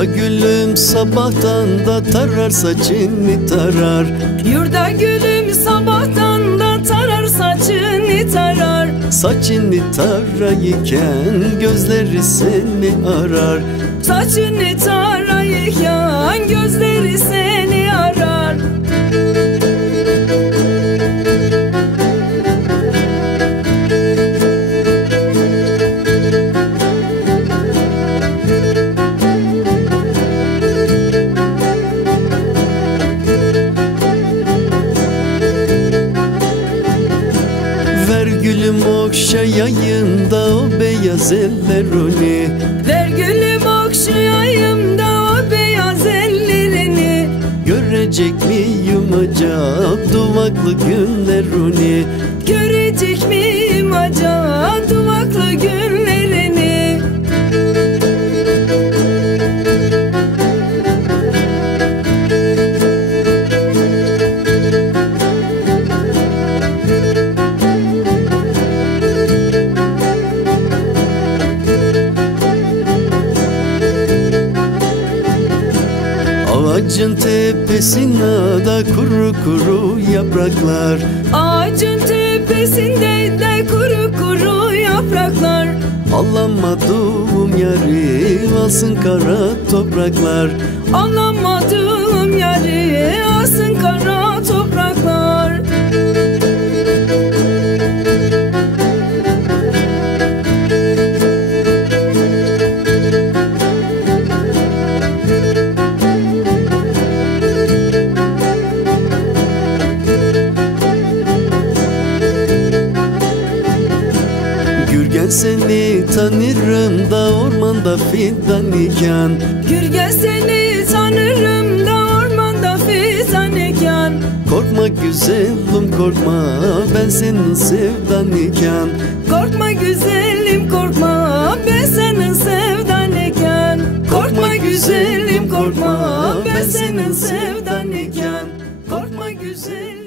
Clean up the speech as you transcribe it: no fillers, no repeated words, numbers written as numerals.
Yurda gülüm sabahtan da tarar saçını tarar. Yurda gülüm sabahtan da tarar saçını tarar. Saçını tarayken gözleri seni arar. Saçını tarayken gözleri seni arar. Ver gülüm okşayayım da o beyaz ellerini. Ver gülüm okşayayım da o beyaz ellerini. Görecek miyim acaba duvaklı günlerini? Görecek miyim acaba duvaklı günlerini? Ağacın tepesinde da kuru kuru yapraklar. Ağacın tepesinde de kuru kuru yapraklar. Alamadığım yari alsın kara topraklar. Alamadığım yari alsın kara topraklar. Gürgen seni tanırım da ormanda fidan iken. Gürgen seni tanırım da ormanda fidan iken. Korkma güzelim korkma ben senin sevdan iken. Korkma güzelim korkma ben senin sevdan iken. Korkma güzelim korkma ben senin sevdan iken. Korkma güzelim.